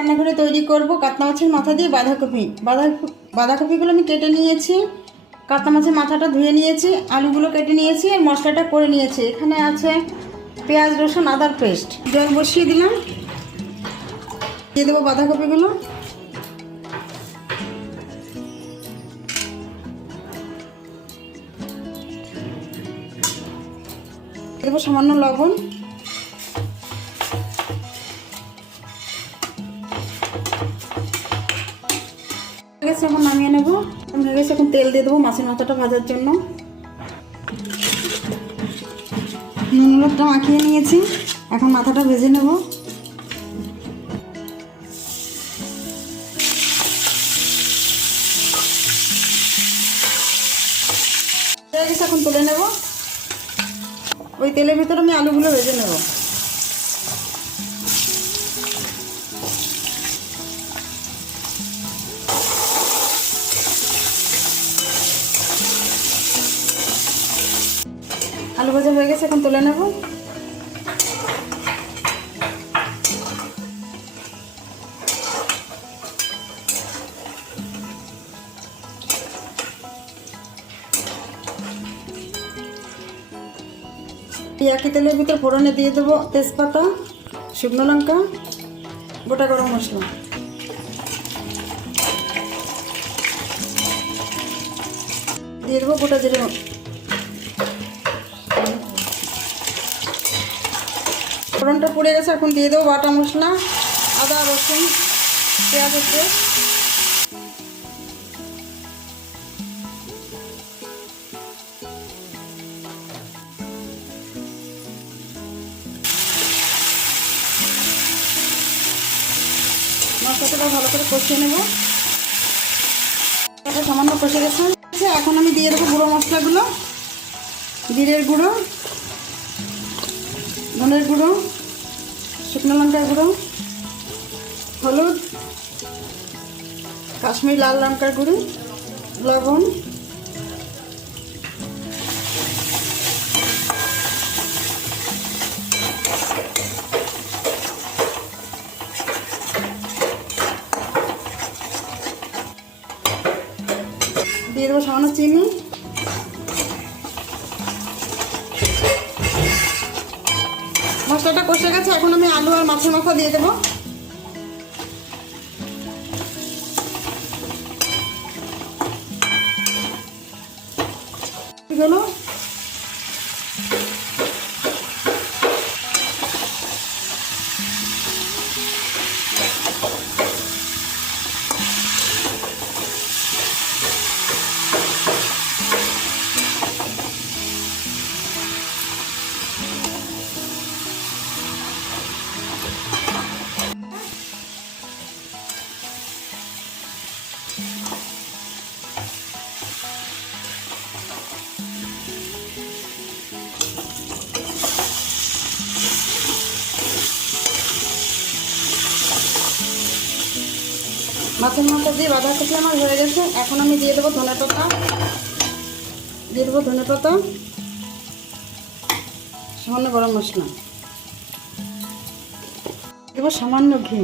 রান্নাঘরে তৈরি করব কাতলা মাছের মাথা দিয়ে বাঁধাকপি। বাঁধা বাঁধাকপিগুলো আমি কেটে নিয়েছি। কাতলা মাছের মাথাটা ধুয়ে নিয়েছি, আলুগুলো কেটে নিয়েছি, আর মশলাটা করে নিয়েছি। এখানে আছে পেঁয়াজ, রসুন, আদার পেস্ট। জল বসিয়ে দিলাম। দিয়ে দেবো বাঁধাকপিগুলো। দেবো সামান্য লবণ। গেছে, এখন নামিয়ে নেব। হয়ে গেছে, এখন তেল দিয়ে দেবো মাছের মাথাটা ভাজার জন্য। নুন, হলুদটা মাখিয়ে নিয়েছি। এখন মাথাটা ভেজে নেব। এখন তুলে নেব। ওই তেলের ভিতরে আমি আলুগুলো ভেজে নেব। আলু ভাজা হয়ে গেছে, এখন তুলে নেব। একই তেলের ভিতর ফোড়নে দিয়ে দেবো তেজপাতা, শুকনো লঙ্কা, গোটা গরম মশলা। দিয়ে দেবো গোটা জিরে ফোড়নটা পুড়ে গেছে, এখন দিয়ে দেবো বাটা মশলা, আদা, রসুন, পেঁয়াজ পেস্ট মশলাটা ভালো করে কষিয়ে নেব। সামান্য কষে গেছে। এখন আমি দিয়ে দেবো গুঁড়ো মশলাগুলো, জিরের গুঁড়ো। ধনের গুঁড়ো, শুকনো লঙ্কার গুঁড়ো, হলুদ, কাশ্মীর লাল লঙ্কার গুঁড়ো, লবণ, দিয়ে দেবো সামান্য চিনি। মশলাটা কষে গেছে এখন আমি আলু আর মাছের মাথা দিয়ে দেবো। মাছের মাথা দিয়ে বাঁধাকপি আমার হয়ে গেছে। এখন আমি দিয়ে দেবো ধনে পাতা। দিয়ে দেবো ধনে পাতা। সামান্য গরম মশলা। দেবো সামান্য ঘি।